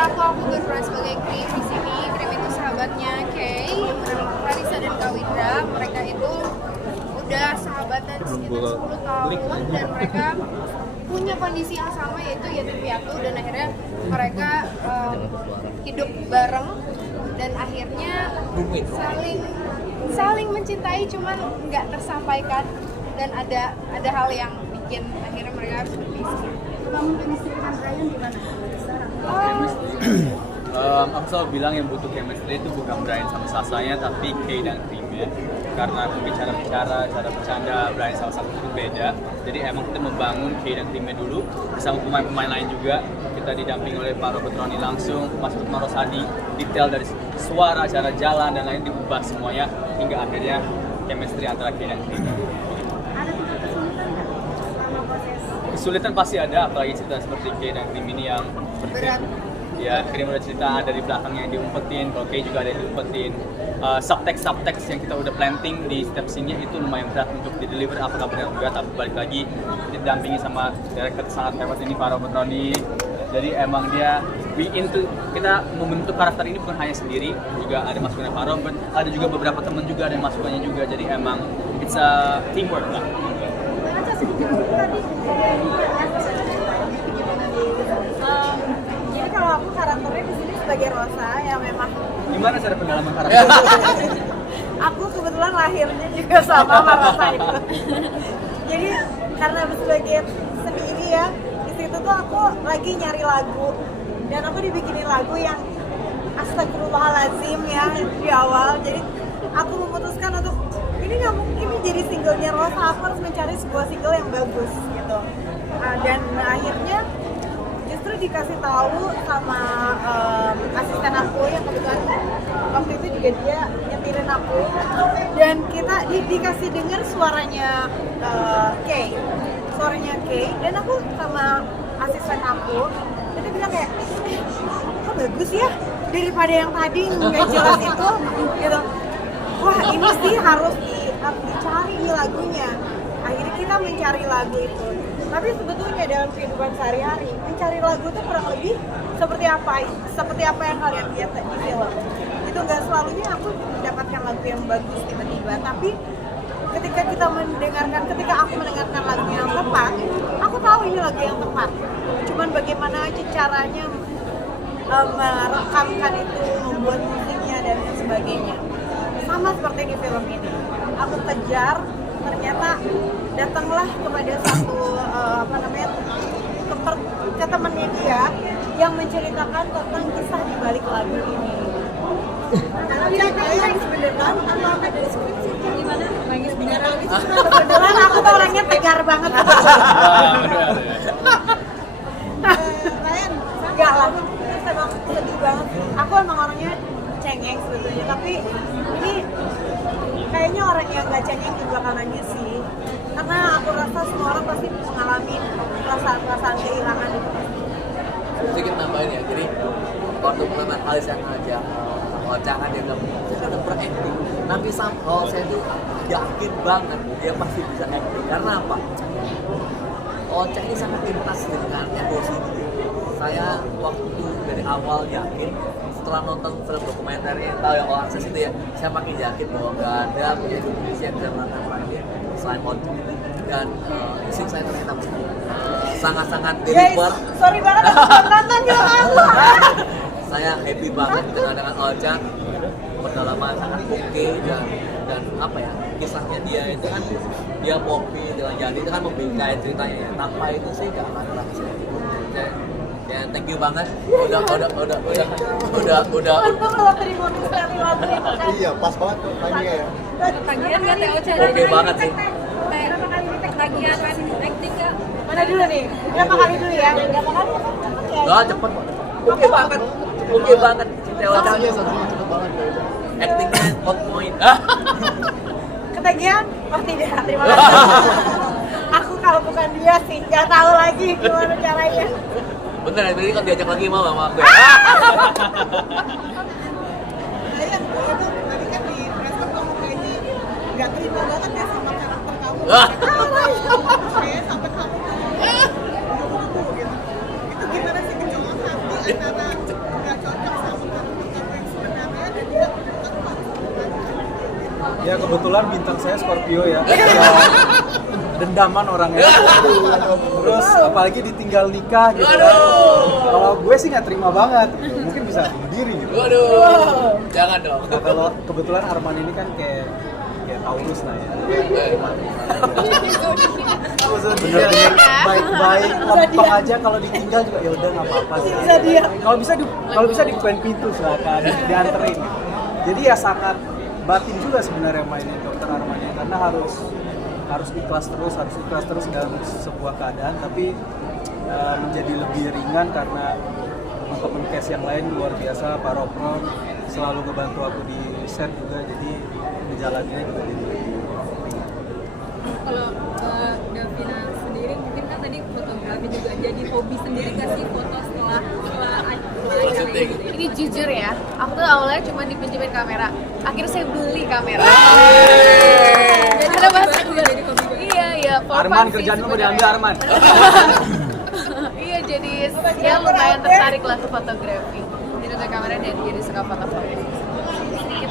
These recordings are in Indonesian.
secara aku berperan sebagai Krim di sini. Krim itu sahabatnya Kay, Clarissa dan Kawindra. Mereka itu udah sahabatan sekitar 10 tahun dan mereka punya kondisi yang sama yaitu yatim piatu, dan akhirnya mereka hidup bareng dan akhirnya saling mencintai, cuman nggak tersampaikan, dan ada hal yang bikin akhirnya mereka harus berpisah. Kamu chemistry dengan Ryan gimana? Aku selalu bilang yang butuh chemistry itu bukan Brian sama Sasanya, tapi Kay dan Krimnya. Karena bicara, cara bercanda, Brian sama Sasa itu beda. Jadi emang kita membangun Kay dan Krimnya dulu, bersama pemain-pemain lain juga. Kita didampingi oleh Pak Robert Roni langsung, Mas Lukman Rosadi, detail dari suara, cara jalan, dan lain diubah semuanya, hingga akhirnya chemistry antara Kay dan Krim. Ada kesulitan nggak sama proses? Kesulitan pasti ada, apalagi cerita seperti Kay dan Krim ini yang Berat. Ya, Krim udah cerita ada di belakangnya yang diumpetin, kalau Kay juga ada yang diumpetin. Subtext yang kita udah planting di setiap scene-nya itu lumayan berat untuk di-deliver, apakah benar juga, tapi balik lagi didampingi sama director sangat hebat ini, Pak Robert Roni. Jadi emang dia kita membentuk karakter ini bukan hanya sendiri, juga ada masukannya Pak Robert, ada juga beberapa teman juga ada masukannya juga, jadi emang it's a teamwork lah. Baca sedikit dulu tadi. Jadi kalau aku karakternya di sini sebagai Rosa ya memang. Gimana cara pendalaman karakter? Aku kebetulan lahirnya juga sama Rosa itu. Jadi karena sebagai sendiri ya, di situ tuh aku lagi nyari lagu dan aku dibikinin lagu yang astagfirullahaladzim ya di awal. Jadi aku memutuskan untuk ini nggak mungkin jadi singlenya Rosa, aku harus mencari sebuah single yang bagus gitu. Dan akhirnya justru dikasih tahu sama asisten aku yang kebetulan waktu itu juga dia nyetirin aku, dan kita dikasih dengar suaranya Kay, dan aku sama asisten aku itu bilang kayak kok bagus ya daripada yang tadi nggak jelas itu gitu. Wah ini sih harus dicari nih lagunya. Akhirnya kita mencari lagu itu. Tapi sebetulnya dalam kehidupan sehari-hari mencari lagu itu kurang lebih seperti apa yang kalian lihat di film. Itu nggak selalunya aku mendapatkan lagu yang bagus tiba-tiba, tapi ketika aku mendengarkan lagu yang tepat, aku tahu ini lagu yang tepat. Cuman bagaimana aja caranya merekamkan itu, membuat musiknya dan sebagainya. Sama seperti di film ini. Aku kejar, ternyata datanglah kepada satu ke temannya dia yang menceritakan tentang kisah di balik lagu ini. Karena kalian sebenarnya atau ada skripsi gimana? Nangis beneran. Kebetulan aku tuh orangnya tegar banget. Ryan, enggak lah. Terus emang sedih banget. Aku emang orangnya cengeng sebetulnya, tapi ini kayaknya orang yang nggak cengeng juga kanannya sih, karena aku rasa semua orang pasti mengalami perasaan kehilangan itu. Sedikit nambahin ya, jadi waktu pertama kali saya ngajak Ocha kan dia bilang, saya kan udah acting, tapi somehow saya tuh yakin banget dia pasti bisa acting. Karena apa? Ocha ini sangat intas dengan emosi dia. Saya waktu dari awal yakin, setelah nonton film dokumenter yang tahu yang All Access itu ya, saya makin yakin bahwa gak ada penyanyi Indonesia yang bisa melakukan dia selain Ocha. Dan isi saya ternyata sangat-sangat deliver. Sorry banget aku nonton film aku. Saya happy banget dengan Ocha, pendalaman sangat oke, dan apa ya, kisahnya dia itu kan dia Poppy dengan Jadi itu kan membingkai ceritanya ya. Tanpa itu sih gak akan pernah bisa. Ya, thank you banget. Udah. Untung kalau terima sekali lagu itu kan. Iya, pas banget timingnya ya. Tagihan nggak Teh Ocha? Oke banget sih. Berapa kali tagihan acting nggak? Mana dulu nih? Berapa kali dulu ya? Berapa kali? Gak cepet. Oke banget. Ocha. Sanksinya cepet banget ya. Actingnya on point. Ketagihan? Oh tidak, terima kasih. Aku kalau bukan dia sih nggak tahu lagi gimana caranya. Bener ya, berarti kan diajak lagi mau sama aku ya? Saya itu tadi kan di preskon kamu kayaknya nggak terima banget ya sama karakter kamu. Kayak sampai kamu gitu. Itu gimana sih kecolongan hati antara kebetulan bintang saya Scorpio ya. Dendaman orangnya. Terus apalagi ditinggal nikah gitu kan. Kalau gue sih nggak terima banget. Mungkin bisa bunuh diri gitu. Waduh, jangan dong. Nah, kalau kebetulan Arman ini kan kayak Taurus lah ya. Bener-bener baik-baik, lempeng aja kalau ditinggal juga ya udah nggak apa-apa sih. Kalau bisa dibukain pintu silakan, dianterin. Jadi ya sangat batin juga sebenarnya mainin Dokter Arman ya, karena harus ikhlas terus dalam sebuah keadaan, tapi menjadi lebih ringan karena teman-teman cast yang lain luar biasa, Pak Ropron selalu ngebantu aku di set juga, jadi menjalannya juga jadi lebih ringan. Kalau Davina sendiri mungkin kan tadi fotografi juga jadi hobi sendiri nggak sih foto setelah acara ini? Ini jujur ya, aku tuh awalnya cuma dipinjemin kamera, akhirnya saya beli kamera. Dan ada bahasa Jadi hobi banget. iya for Arman, fun sih kerjaan lu mau sebenarnya. diambil Arman. Iya, jadi ya lumayan tertarik lah ke fotografi. Jadi untuk kamera dan jadi suka foto-foto. Sedikit.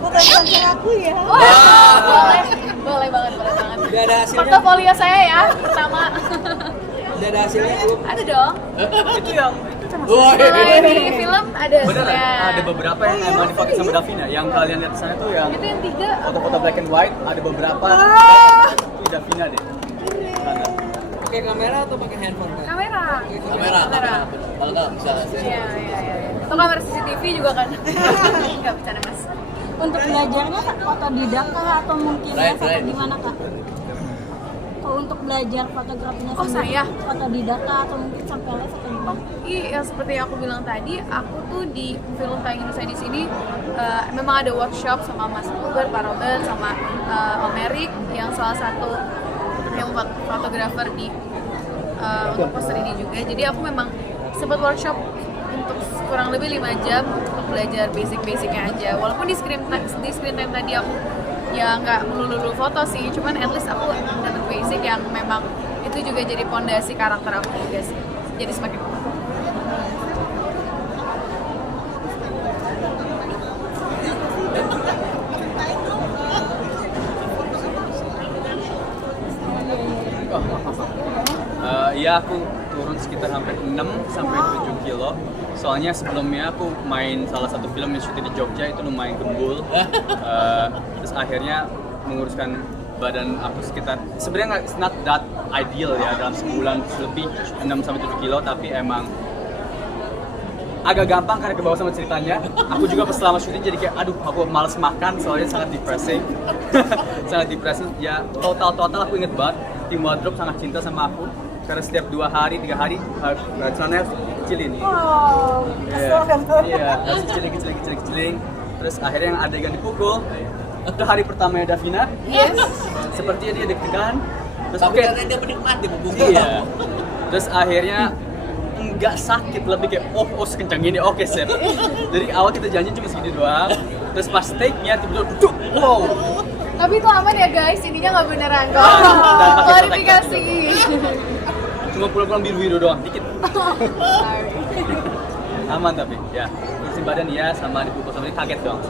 Bukan konser aku ya. Boleh banget. Udah ada hasilnya? Portofolio saya ya, pertama. Udah ada hasilnya belum? Ada dong. Itu yang Kalau di film ada bener hasilnya. ada beberapa yang emang dipakai sama Davina. Yang kalian lihat di sana tuh yang Itu yang 3 foto-foto black and white, ada beberapa itu Davina deh. Sana. Pakai kamera atau pakai handphone kan? kamera. Kamera. Kalau nggak bisa. Iya. Itu kamera CCTV juga kan. Enggak bercanda Mas. Untuk belajarnya Kak, otodidak kah atau mungkin Right. gimana Kak? Kalau untuk belajar fotografinya Oh, saya? otodidak kah atau mungkin sampai les atau gimana? Iya, seperti yang aku bilang tadi, aku tuh di film Tayang Indonesia di sini memang ada workshop sama Mas Robert, Pak Robert, sama Om Erik yang salah satu yang fotografer di untuk poster ini juga. Jadi aku memang sempat workshop untuk kurang lebih 5 jam untuk belajar basic-basicnya aja. Walaupun di screen time tadi aku ya nggak melulu foto sih, cuman at least aku dapat basic yang memang itu juga jadi pondasi karakter aku juga sih. Jadi semakin Iya, aku turun sekitar hampir 6 sampai 7 kilo. Soalnya sebelumnya aku main salah satu film yang syuting di Jogja itu lumayan gembul. Terus akhirnya menguruskan badan aku sekitar, sebenarnya it's not that ideal ya dalam sebulan lebih 6 sampai 7 kilo, tapi emang agak gampang karena kebawa sama ceritanya. Aku juga pas selama syuting jadi kayak aduh aku males makan soalnya sangat depressing. Sangat depressing ya, total aku inget banget tim wardrobe sangat cinta sama aku karena setiap 2 hari 3 hari celananya harus kecilin nih. Oh, Iya, harus kecilin. Terus akhirnya yang adegan dipukul itu hari pertamanya Davina. yes. Sepertinya dia deg-degan. Terus Tapi oke. karena dia menikmati pupuk. Iya. Terus akhirnya nggak sakit, lebih kayak oh sekencang gini, oke sip. Jadi awal kita janji cuma segini doang. Terus pas take-nya tiba-tiba duduk, wow. Tapi itu aman ya guys, ininya nggak beneran kok. Dan pakai Klarifikasi. Cuma pulang-pulang biru-biru doang, dikit. Sorry. Aman tapi ya. Urusin badan ya, sama dipukul sama ini kaget doang.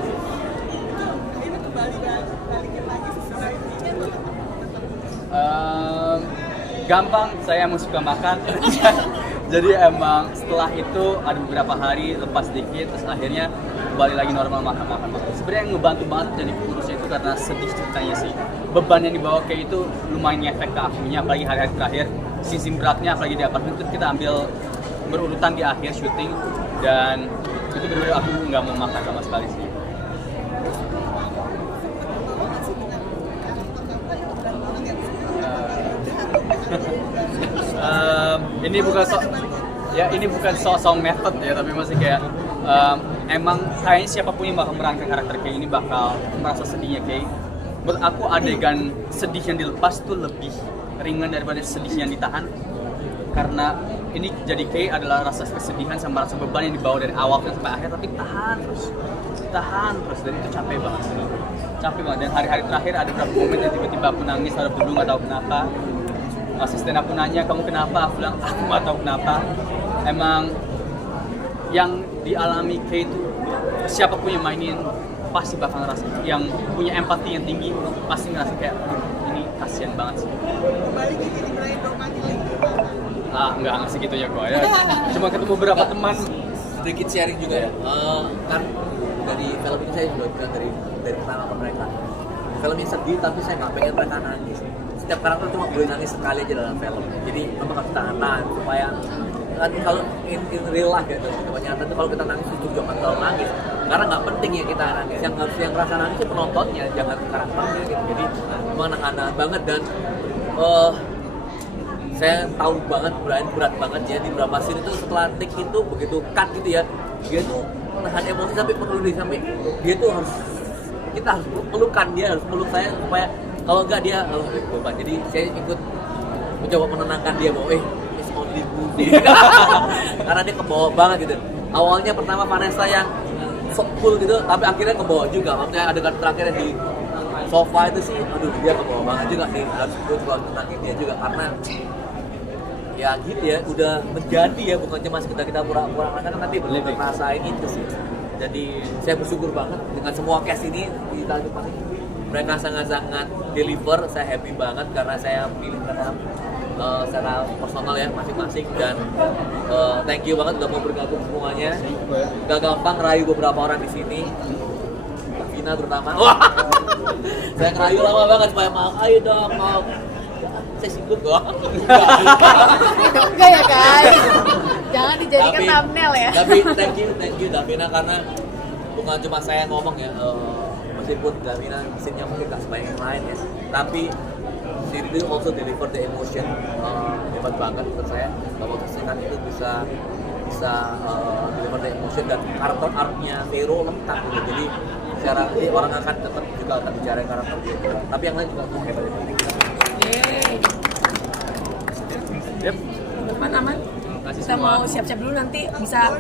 Gampang, saya emang suka makan. Jadi emang setelah itu ada beberapa hari lepas dikit, terus akhirnya kembali lagi normal makan. Sebenarnya yang ngebantu banget jadi kurusnya itu karena sedih ceritanya sih. Beban yang dibawa kayak itu lumayan ngefek ke akunya, apalagi hari-hari terakhir. Sisi beratnya apalagi di apartemen itu kita ambil berurutan di akhir syuting, dan itu benar-benar aku nggak mau makan sama sekali sih. Ini bukan sok method ya, tapi masih kayak emang kayaknya siapapun yang bakal memerankan karakter kayak ini bakal merasa sedihnya kayak. Buat aku adegan sedih yang dilepas tuh lebih ringan daripada sedih yang ditahan, karena ini jadi kayak adalah rasa kesedihan sama rasa beban yang dibawa dari awal sampai akhir, tapi tahan terus, dan itu capek banget. Dan hari-hari terakhir ada beberapa momen yang tiba-tiba aku nangis, ada berdua nggak tahu kenapa. Asisten aku nanya, kamu kenapa? Aku bilang, aku nggak tahu kenapa. Emang yang dialami Kay itu siapapun yang mainin pasti bakal ngerasa, yang punya empati yang tinggi pasti ngerasa kayak ini kasihan banget sih. Nggak segitunya kok ya. Cuma ketemu beberapa teman. Sedikit sharing juga ya. Kan dari film ini saya juga bilang dari pertama ke mereka. Filmnya sedih tapi saya nggak pengen mereka nangis. Setiap karakter cuma boleh nangis sekali aja dalam film. Jadi memang harus tahan supaya kan kalau in real life ya, kebanyakan itu kalau kita nangis itu jangan terlalu nangis. Karena nggak penting ya kita nangis. Yang rasa nangis itu penontonnya, jangan karakternya gitu. Jadi memang anak-anak banget dan saya tahu banget Brian berat banget ya di beberapa scene itu setelah take itu begitu cut gitu ya, dia tuh nahan emosi sampai peduli, sampai dia tuh harus, kita harus pelukan dia, harus peluk saya supaya kalau enggak dia coba. Jadi saya ikut mencoba menenangkan dia bahwa it's only movie karena dia kebawa banget gitu. Awalnya pertama Vanessa yang cool gitu, tapi akhirnya kebawa juga. Maksudnya adegan terakhir di sofa itu sih, aduh dia kebawa banget juga sih. Harus gue juga tenangin dia juga karena ya gitu ya, udah menjadi ya, bukan cuma sekedar kita pura-pura kan nanti belum ngerasain itu sih. Jadi saya bersyukur banget dengan semua cast ini di Tanjung Pinang. Mereka sangat-sangat deliver, saya happy banget karena saya pilih mereka secara personal ya masing-masing dan thank you banget udah mau bergabung semuanya. Gak gampang rayu beberapa orang di sini. Vina terutama. Saya ngerayu lama banget supaya mau, ayo dong mau. Saya sibuk kok. Enggak ya guys, jangan dijadikan thumbnail ya. Tapi thank you Davina karena bukan cuma saya ngomong ya, meskipun Davina scene-nya mungkin gak sebanyak yang lain ya, tapi she really also deliver the emotion. Hebat banget menurut saya bahwa kesenian itu bisa deliver the emotion dan karakter arc-nya Vero lengkap gitu. Jadi secara orang akan tetap juga akan bicara karakter dia, tapi yang lain juga hebat. Yep. Aman. Kasih Kita semua. mau siap-siap dulu nanti bisa